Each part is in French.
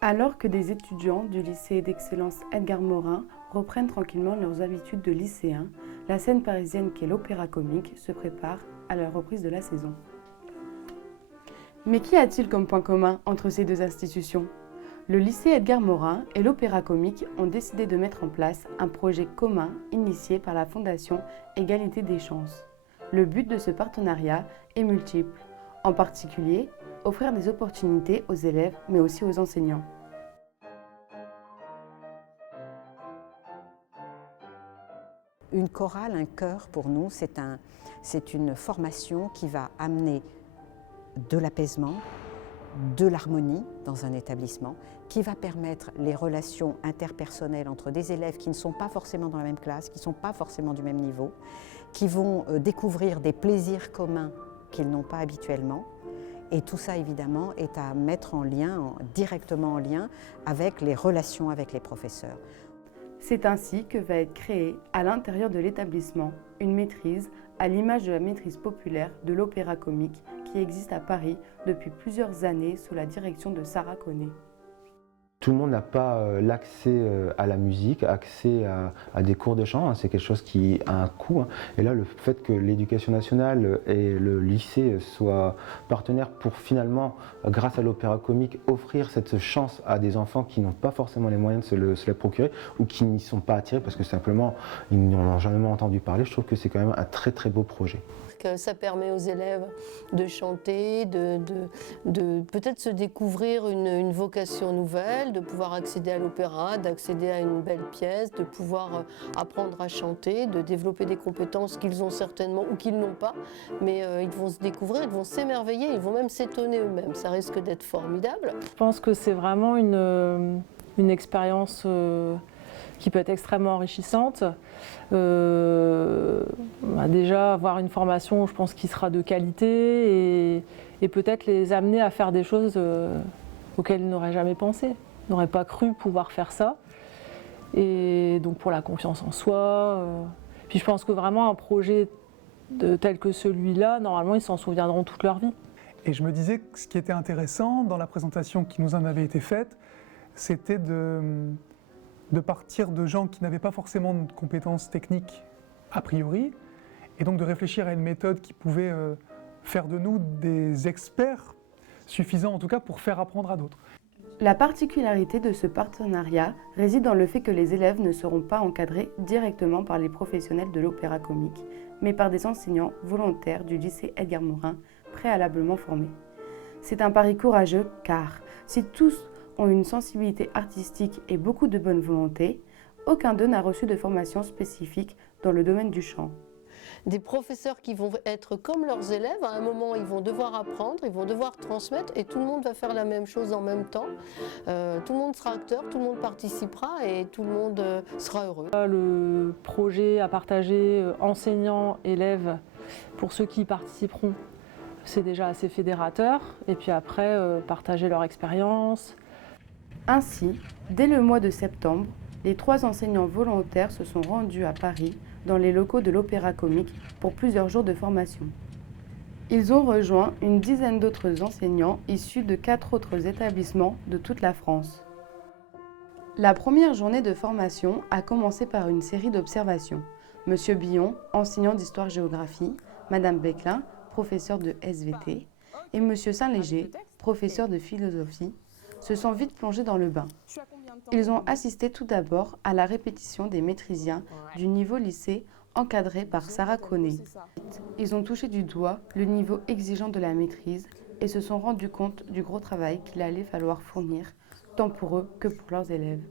Alors que des étudiants du lycée d'excellence Edgar Morin reprennent tranquillement leurs habitudes de lycéens, la scène parisienne qu'est l'Opéra Comique se prépare à la reprise de la saison. Mais qu'y a-t-il comme point commun entre ces deux institutions ? Le lycée Edgar Morin et l'Opéra Comique ont décidé de mettre en place un projet commun initié par la Fondation Égalité des chances. Le but de ce partenariat est multiple, en particulier offrir des opportunités aux élèves mais aussi aux enseignants. Une chorale, un chœur, pour nous, c'est une formation qui va amener de l'apaisement, de l'harmonie dans un établissement, qui va permettre les relations interpersonnelles entre des élèves qui ne sont pas forcément dans la même classe, qui ne sont pas forcément du même niveau, qui vont découvrir des plaisirs communs qu'ils n'ont pas habituellement. Et tout ça, évidemment, est à mettre en lien, directement en lien avec les relations avec les professeurs. C'est ainsi que va être créée à l'intérieur de l'établissement une maîtrise à l'image de la maîtrise populaire de l'Opéra Comique qui existe à Paris depuis plusieurs années sous la direction de Sarah Connet. Tout le monde n'a pas l'accès à la musique, accès à des cours de chant, c'est quelque chose qui a un coût. Et là, le fait que l'Éducation nationale et le lycée soient partenaires pour finalement, grâce à l'Opéra Comique, offrir cette chance à des enfants qui n'ont pas forcément les moyens de se la procurer ou qui n'y sont pas attirés parce que simplement ils n'en ont jamais entendu parler, je trouve que c'est quand même un très très beau projet. Ça permet aux élèves de chanter, de peut-être se découvrir une vocation nouvelle, de pouvoir accéder à l'opéra, d'accéder à une belle pièce, de pouvoir apprendre à chanter, de développer des compétences qu'ils ont certainement ou qu'ils n'ont pas, mais ils vont se découvrir, ils vont s'émerveiller, ils vont même s'étonner eux-mêmes. Ça risque d'être formidable. Je pense que c'est vraiment une expérience qui peut être extrêmement enrichissante. Déjà avoir une formation, je pense, qui sera de qualité et peut-être les amener à faire des choses auxquelles ils n'auraient jamais pensé, ils n'auraient pas cru pouvoir faire ça. Et donc pour la confiance en soi. Puis je pense que vraiment un projet tel que celui-là, normalement, ils s'en souviendront toute leur vie. Et je me disais que ce qui était intéressant dans la présentation qui nous en avait été faite, c'était de partir de gens qui n'avaient pas forcément de compétences techniques a priori, et donc de réfléchir à une méthode qui pouvait faire de nous des experts suffisants en tout cas pour faire apprendre à d'autres. La particularité de ce partenariat réside dans le fait que les élèves ne seront pas encadrés directement par les professionnels de l'Opéra Comique, mais par des enseignants volontaires du lycée Edgar Morin, préalablement formés. C'est un pari courageux car si tous ont une sensibilité artistique et beaucoup de bonne volonté, aucun d'eux n'a reçu de formation spécifique dans le domaine du chant. Des professeurs qui vont être comme leurs élèves, à un moment ils vont devoir apprendre, ils vont devoir transmettre et tout le monde va faire la même chose en même temps. Tout le monde sera acteur, tout le monde participera et tout le monde sera heureux. Le projet à partager enseignants-élèves pour ceux qui y participeront, c'est déjà assez fédérateur. Et puis après, partager leur expérience. Ainsi, dès le mois de septembre, les 3 enseignants volontaires se sont rendus à Paris dans les locaux de l'Opéra Comique pour plusieurs jours de formation. Ils ont rejoint une dizaine d'autres enseignants issus de 4 autres établissements de toute la France. La première journée de formation a commencé par une série d'observations. Monsieur Billon, enseignant d'histoire-géographie, Madame Beclin, professeur de SVT, et Monsieur Saint-Léger, professeur de philosophie, se sont vite plongés dans le bain. Ils ont assisté tout d'abord à la répétition des maîtrisiens du niveau lycée encadré par Sarah Connet. Ils ont touché du doigt le niveau exigeant de la maîtrise et se sont rendus compte du gros travail qu'il allait falloir fournir, tant pour eux que pour leurs élèves.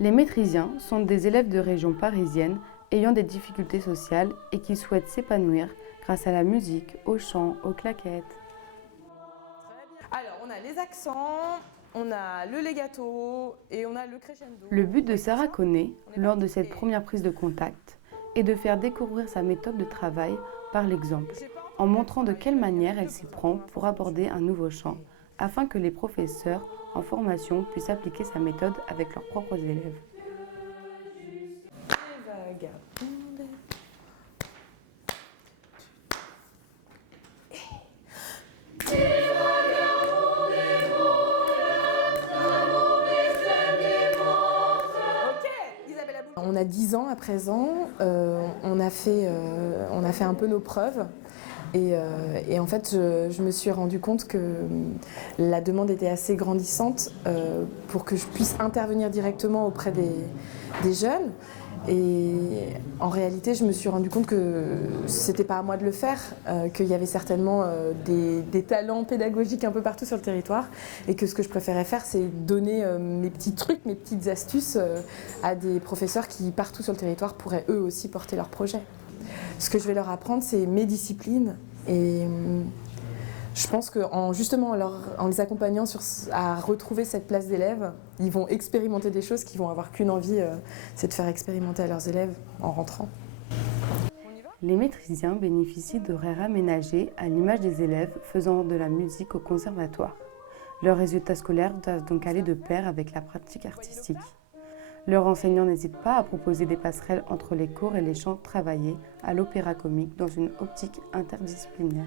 Les maîtrisiens sont des élèves de région parisienne ayant des difficultés sociales et qui souhaitent s'épanouir grâce à la musique, au chant, aux claquettes. Alors, on a les accents, on a le legato et on a le crescendo. Le but de Sarah Connet, lors de cette première prise de contact, est de faire découvrir sa méthode de travail par l'exemple, en montrant de quelle manière elle s'y prend pour aborder un nouveau chant, afin que les professeurs en formation puissent appliquer sa méthode avec leurs propres élèves. On a 10 ans à présent, on a fait un peu nos preuves et en fait je me suis rendu compte que la demande était assez grandissante pour que je puisse intervenir directement auprès des jeunes. Et en réalité, je me suis rendu compte que c'était pas à moi de le faire, qu'il y avait certainement des talents pédagogiques un peu partout sur le territoire, et que ce que je préférais faire, c'est donner mes petits trucs, mes petites astuces à des professeurs qui, partout sur le territoire, pourraient eux aussi porter leurs projets. Ce que je vais leur apprendre, c'est mes disciplines, et je pense qu'en justement en les accompagnant à retrouver cette place d'élève, ils vont expérimenter des choses qui vont avoir qu'une envie, c'est de faire expérimenter à leurs élèves en rentrant. Les maîtrisiens bénéficient d'horaires aménagés à l'image des élèves faisant de la musique au conservatoire. Leurs résultats scolaires doivent donc aller de pair avec la pratique artistique. Leurs enseignants n'hésitent pas à proposer des passerelles entre les cours et les chants travaillés à l'Opéra Comique dans une optique interdisciplinaire.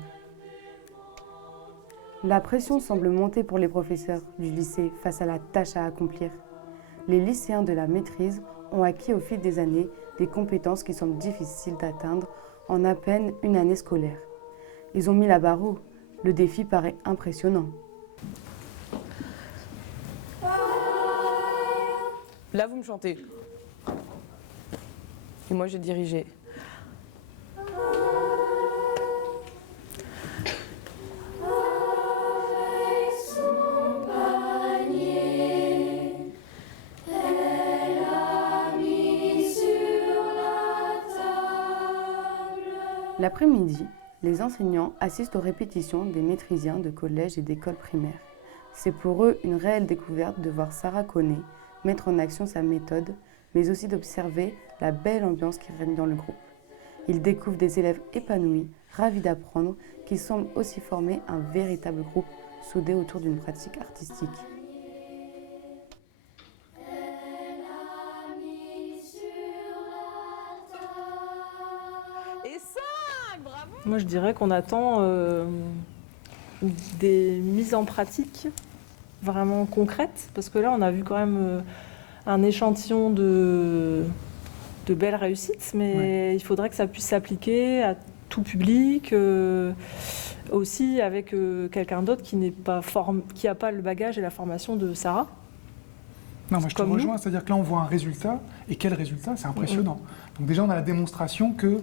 La pression semble monter pour les professeurs du lycée face à la tâche à accomplir. Les lycéens de la maîtrise ont acquis au fil des années des compétences qui semblent difficiles d'atteindre en à peine une année scolaire. Ils ont mis la barre haut. Le défi paraît impressionnant. Là, vous me chantez. Et moi, j'ai dirigé. L'après-midi, les enseignants assistent aux répétitions des maîtrisiens de collège et d'école primaire. C'est pour eux une réelle découverte de voir Sarah Connet mettre en action sa méthode, mais aussi d'observer la belle ambiance qui règne dans le groupe. Ils découvrent des élèves épanouis, ravis d'apprendre, qui semblent aussi former un véritable groupe soudé autour d'une pratique artistique. Moi, je dirais qu'on attend des mises en pratique vraiment concrètes, parce que là, on a vu quand même un échantillon de belles réussites, mais il faudrait que ça puisse s'appliquer à tout public, aussi avec quelqu'un d'autre qui n'a pas le bagage et la formation de Sarah. Non, moi je te rejoins, c'est-à-dire que là on voit un résultat, et quel résultat, c'est impressionnant. Donc déjà on a la démonstration que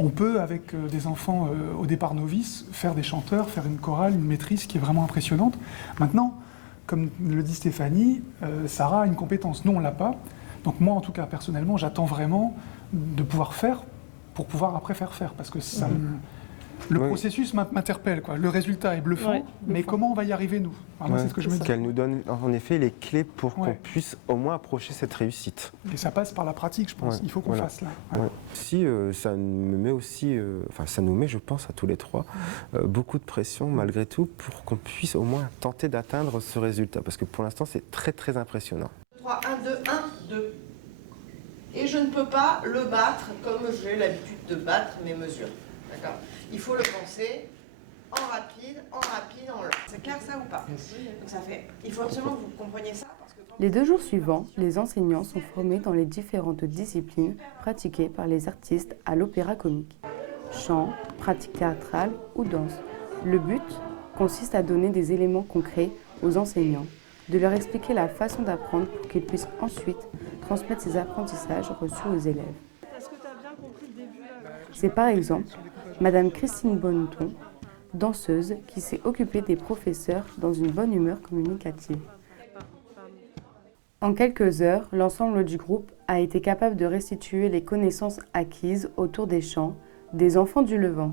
on peut, avec des enfants au départ novices, faire des chanteurs, faire une chorale, une maîtrise qui est vraiment impressionnante. Maintenant, comme le dit Stéphanie, Sarah a une compétence, nous on ne l'a pas. Donc moi en tout cas personnellement, j'attends vraiment de pouvoir faire pour pouvoir après faire, parce que ça le processus m'interpelle, quoi. Le résultat est bluffant, mais comment on va y arriver nous? C'est ce que je me dis. Qu'elle nous donne en effet les clés pour qu'on puisse au moins approcher cette réussite. Et ça passe par la pratique, je pense. Il faut qu'on fasse là. Si ça me met aussi, ça nous met, je pense, à tous les trois, beaucoup de pression malgré tout pour qu'on puisse au moins tenter d'atteindre ce résultat, parce que pour l'instant c'est très très impressionnant. 3, 1, 2, 1, 2. Et je ne peux pas le battre comme j'ai l'habitude de battre mes mesures. D'accord ? Il faut le penser en rapide, en lent. C'est clair ça ou pas? Donc ça fait. Il faut absolument que vous compreniez ça. Parce que Les 2 jours suivants, les enseignants sont formés dans les différentes disciplines pratiquées par les artistes à l'Opéra Comique. Chant, pratique théâtrale ou danse. Le but consiste à donner des éléments concrets aux enseignants, de leur expliquer la façon d'apprendre pour qu'ils puissent ensuite transmettre ces apprentissages reçus aux élèves. C'est par exemple Madame Christine Bonneton, danseuse, qui s'est occupée des professeurs dans une bonne humeur communicative. En quelques heures, l'ensemble du groupe a été capable de restituer les connaissances acquises autour des chants des enfants du Levant.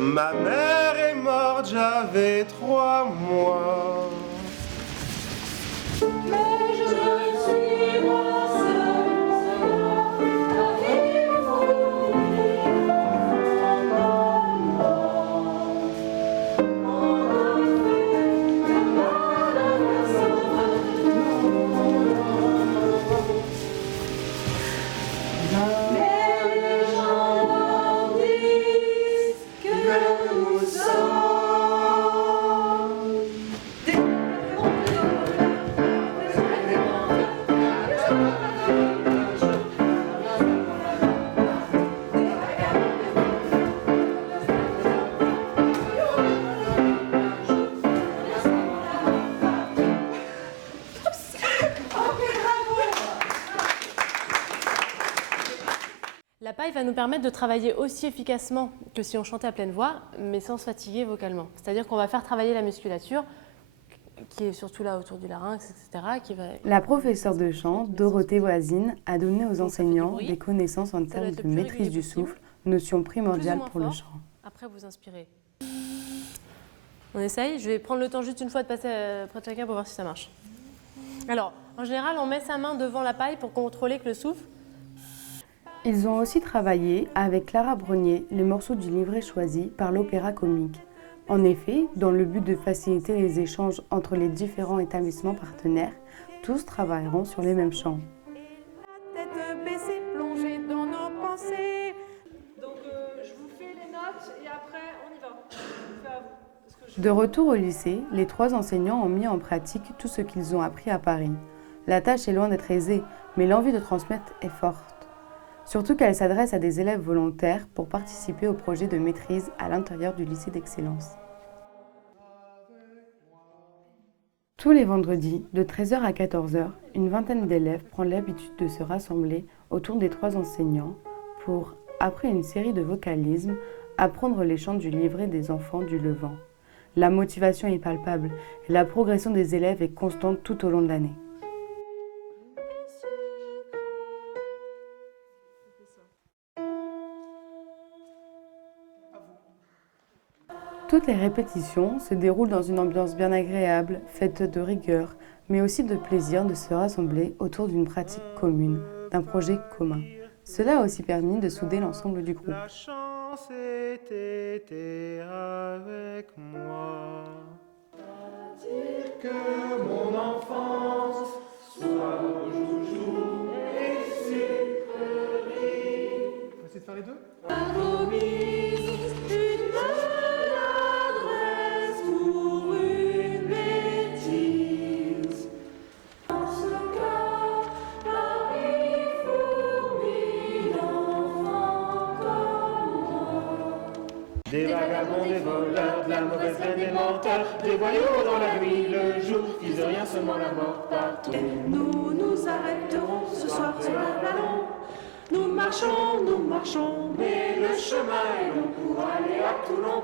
Ma mère est morte, j'avais 3 mois. va nous permettre de travailler aussi efficacement que si on chantait à pleine voix, mais sans se fatiguer vocalement. C'est-à-dire qu'on va faire travailler la musculature, qui est surtout là autour du larynx, etc. La professeure de chant, Dorothée Voisine, a donné aux enseignants des connaissances en termes de maîtrise du souffle, notion primordiale pour le chant. Après, vous inspirez. On essaye. Je vais prendre le temps juste une fois de passer près de chacun pour voir si ça marche. Alors, en général, on met sa main devant la paille pour contrôler que le souffle. Ils ont aussi travaillé avec Clara Brognier les morceaux du livret choisi par l'Opéra Comique. En effet, dans le but de faciliter les échanges entre les différents établissements partenaires, tous travailleront sur les mêmes chants. Tête baissée, plongée dans nos pensées. Donc je vous fais les notes et après on y va. Je fais à vous. De retour au lycée, les 3 enseignants ont mis en pratique tout ce qu'ils ont appris à Paris. La tâche est loin d'être aisée, mais l'envie de transmettre est forte. Surtout qu'elle s'adresse à des élèves volontaires pour participer au projet de maîtrise à l'intérieur du lycée d'excellence. Tous les vendredis, de 13h à 14h, une vingtaine d'élèves prend l'habitude de se rassembler autour des 3 enseignants pour, après une série de vocalismes, apprendre les chants du livret des enfants du Levant. La motivation est palpable et la progression des élèves est constante tout au long de l'année. Toutes les répétitions se déroulent dans une ambiance bien agréable, faite de rigueur, mais aussi de plaisir de se rassembler autour d'une pratique commune, d'un projet commun. Cela a aussi permis de souder l'ensemble du groupe. La chance était avec moi. Dire que mon enfance soit joujou et sucrerie. On va essayer de faire les deux. Des vagabonds, des voleurs, de la mauvaise graine, des menteurs, des voyous dans la nuit, le jour, ils de rien seulement la mort partout. Nous arrêterons ce soir sur un ballon. Nous marchons, mais le chemin est long pour aller à Toulon,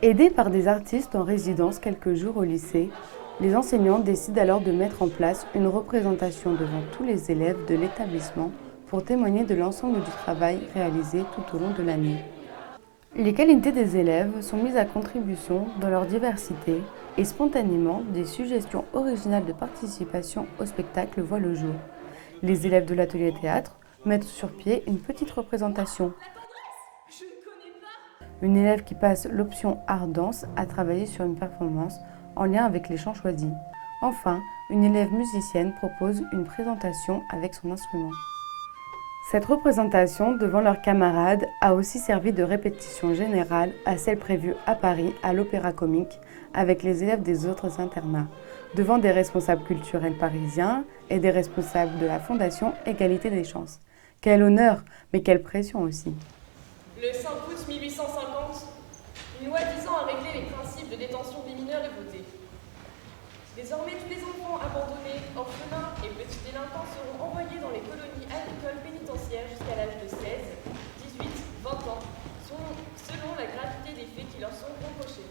Aidés par des artistes en résidence quelques jours au lycée, les enseignants décident alors de mettre en place une représentation devant tous les élèves de l'établissement pour témoigner de l'ensemble du travail réalisé tout au long de l'année. Les qualités des élèves sont mises à contribution dans leur diversité et spontanément, des suggestions originales de participation au spectacle voient le jour. Les élèves de l'atelier théâtre mettent sur pied une petite représentation. Une élève qui passe l'option art-danse a travaillé sur une performance en lien avec les chants choisis. Enfin, une élève musicienne propose une présentation avec son instrument. Cette représentation devant leurs camarades a aussi servi de répétition générale à celle prévue à Paris à l'Opéra Comique avec les élèves des autres internats, devant des responsables culturels parisiens et des responsables de la Fondation Égalité des chances. Quel honneur, mais quelle pression aussi. Le 5 août 1850, une loi visant à régler les principes de détention des mineurs est votée. Désormais, tous les enfants abandonnés, orphelins et petits délinquants seront envoyés dans les colonies agricoles pénitentiaires jusqu'à l'âge de 16, 18, 20 ans, selon la gravité des faits qui leur sont reprochés.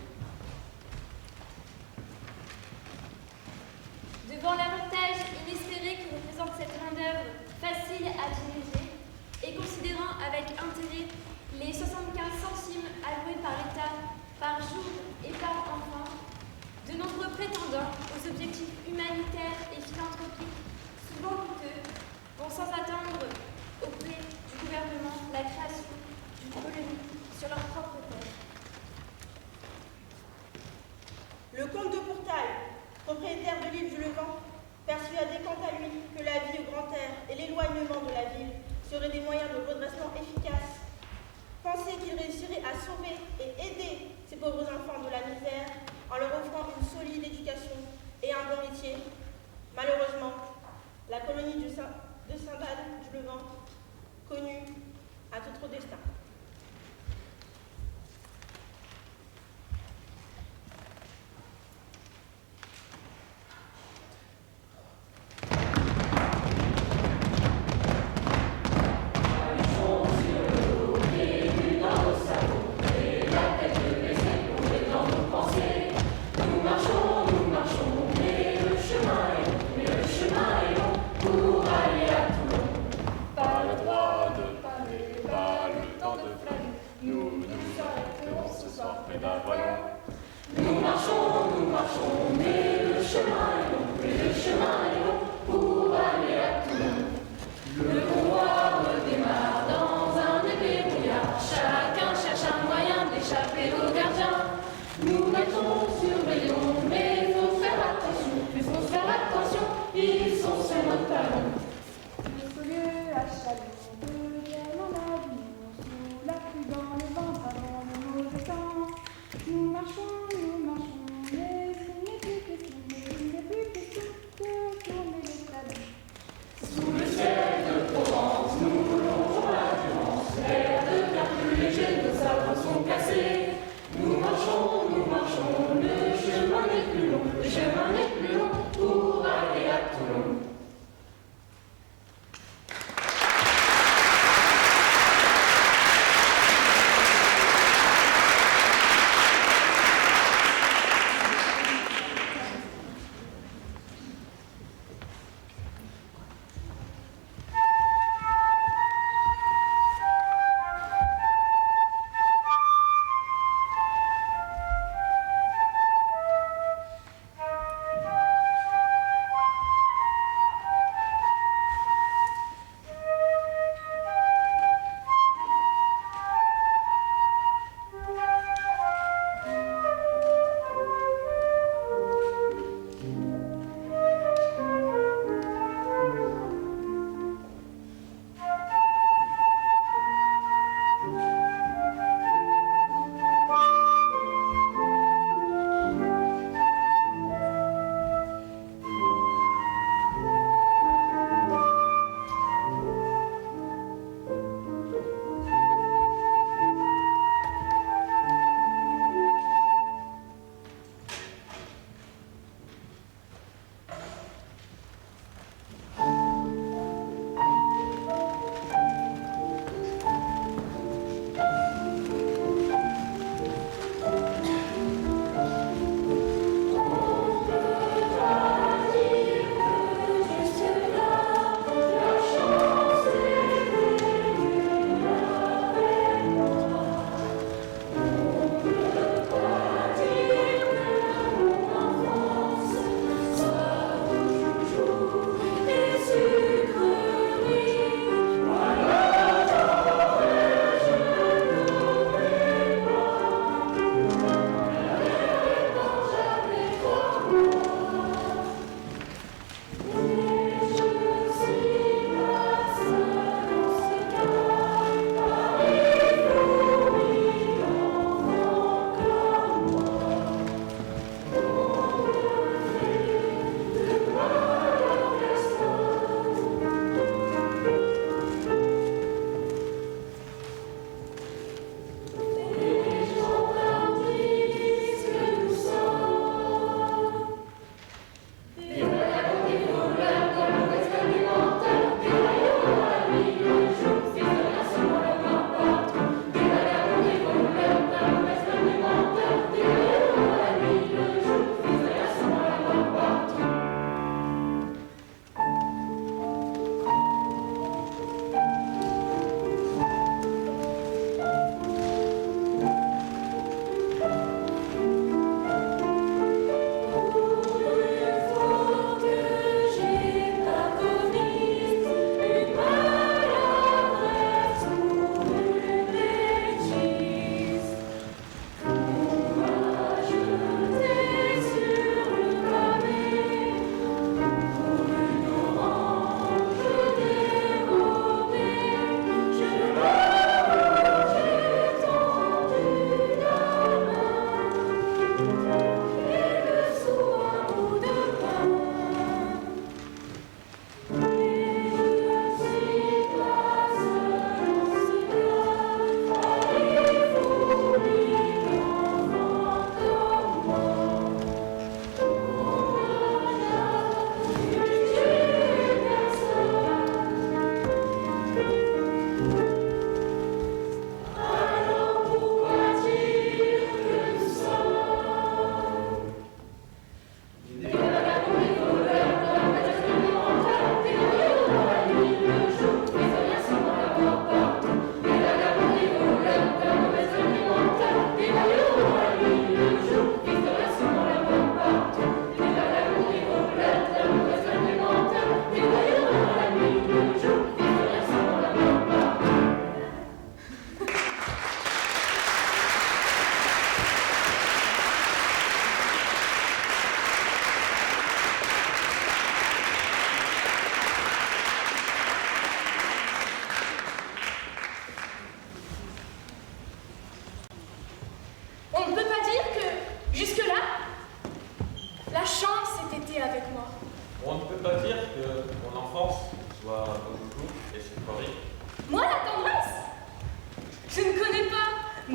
Devant l'avantage inespéré que représente cette main-d'œuvre facile à diriger, et considérant avec intérêt les 75 centimes alloués par l'État par jour et par enfant, de nombreux prétendants aux objectifs humanitaires et philanthropiques, souvent coûteux, vont sans attendre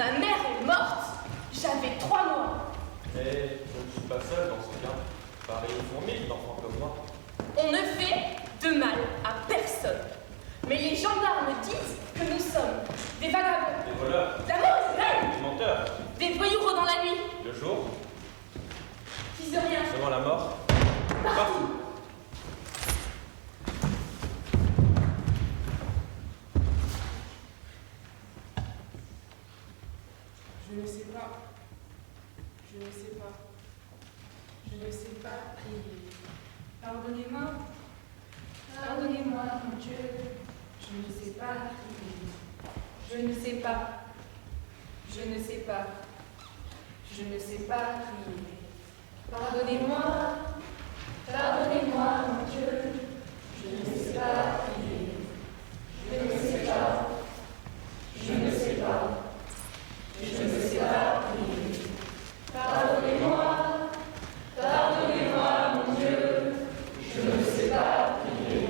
Ma mère est morte, j'avais 3 mois. Mais je ne suis pas seul dans ce cas. Paris font 1000 d'enfants comme moi. On ne fait de mal à personne. Mais les gendarmes disent que nous sommes des vagabonds, Des voleurs, de la mauvaise graine, des menteurs, des voyous rôdant la nuit, le jour, fils de rien. selon la mort, partout. Je ne sais pas. Je ne sais pas. Je ne sais pas prier. Pardonnez-moi. Pardonnez-moi, mon Dieu. Je ne sais pas prier. Je ne sais pas. Je ne sais pas. Je ne sais pas prier. Pardonnez-moi. Pardonnez-moi, mon Dieu. Je ne sais pas prier. Je ne sais pas. Je ne sais pas. Je ne sais pas prier. Pardonnez-moi. Pardonnez-moi, mon Dieu. Je ne sais pas prier.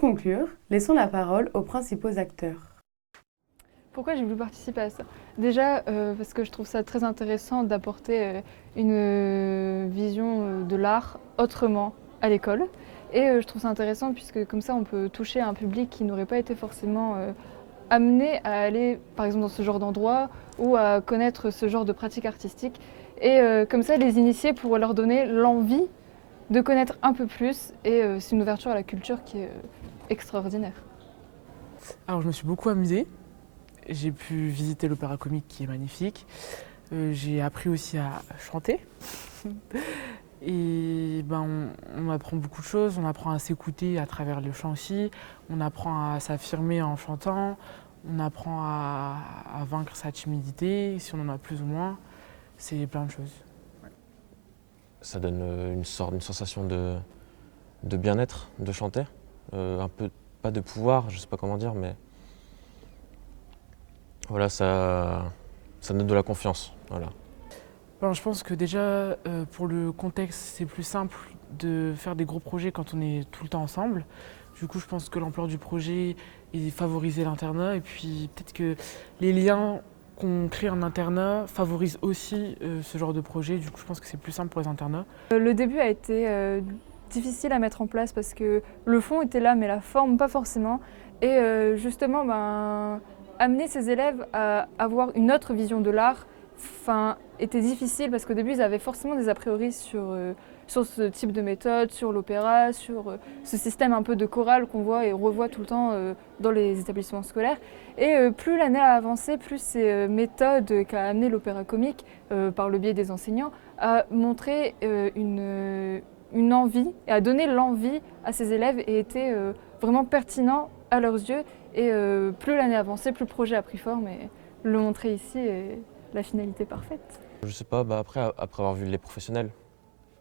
conclure, laissons la parole aux principaux acteurs. Pourquoi j'ai voulu participer à ça? Déjà parce que je trouve ça très intéressant d'apporter une vision de l'art autrement à l'école. Et je trouve ça intéressant puisque comme ça on peut toucher un public qui n'aurait pas été forcément amené à aller par exemple dans ce genre d'endroit ou à connaître ce genre de pratique artistique. Et comme ça les initier pour leur donner l'envie de connaître un peu plus. Et c'est une ouverture à la culture qui est extraordinaire. Alors je me suis beaucoup amusée. J'ai pu visiter l'Opéra Comique qui est magnifique. J'ai appris aussi à chanter. Et on apprend beaucoup de choses. On apprend à s'écouter à travers le chant aussi. On apprend à s'affirmer en chantant. On apprend à vaincre sa timidité, si on en a plus ou moins. C'est plein de choses. Ça donne une sensation de bien-être de chanter. Un peu, pas de pouvoir, je sais pas comment dire, mais voilà, ça donne de la confiance. Voilà. Alors, je pense que déjà, pour le contexte, c'est plus simple de faire des gros projets quand on est tout le temps ensemble. Du coup, je pense que l'ampleur du projet est favoriser l'internat. Et puis, peut-être que les liens qu'on crée en internat favorisent aussi ce genre de projet. Du coup, je pense que c'est plus simple pour les internats. Le début a été difficile à mettre en place parce que le fond était là, mais la forme, pas forcément. Et justement, amener ces élèves à avoir une autre vision de l'art était difficile parce qu'au début, ils avaient forcément des a priori sur ce type de méthode, sur l'opéra, sur ce système un peu de chorale qu'on voit et revoit tout le temps dans les établissements scolaires. Et plus l'année a avancé, plus ces méthodes qu'a amené l'Opéra Comique par le biais des enseignants a montré une envie et a donné l'envie à ces élèves et était vraiment pertinent à leurs yeux. Et plus l'année avançait, plus le projet a pris forme et le montrer ici est la finalité parfaite. Je sais pas, après avoir vu les professionnels,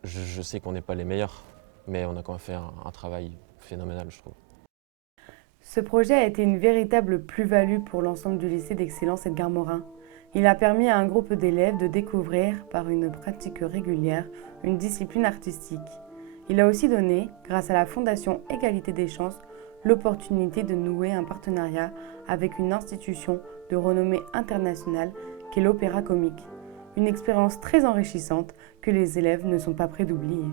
je sais qu'on n'est pas les meilleurs, mais on a quand même fait un travail phénoménal, je trouve. Ce projet a été une véritable plus-value pour l'ensemble du lycée d'excellence Edgar Morin. Il a permis à un groupe d'élèves de découvrir, par une pratique régulière, une discipline artistique. Il a aussi donné, grâce à la Fondation Égalité des chances, l'opportunité de nouer un partenariat avec une institution de renommée internationale qu'est l'Opéra Comique. Une expérience très enrichissante que les élèves ne sont pas prêts d'oublier.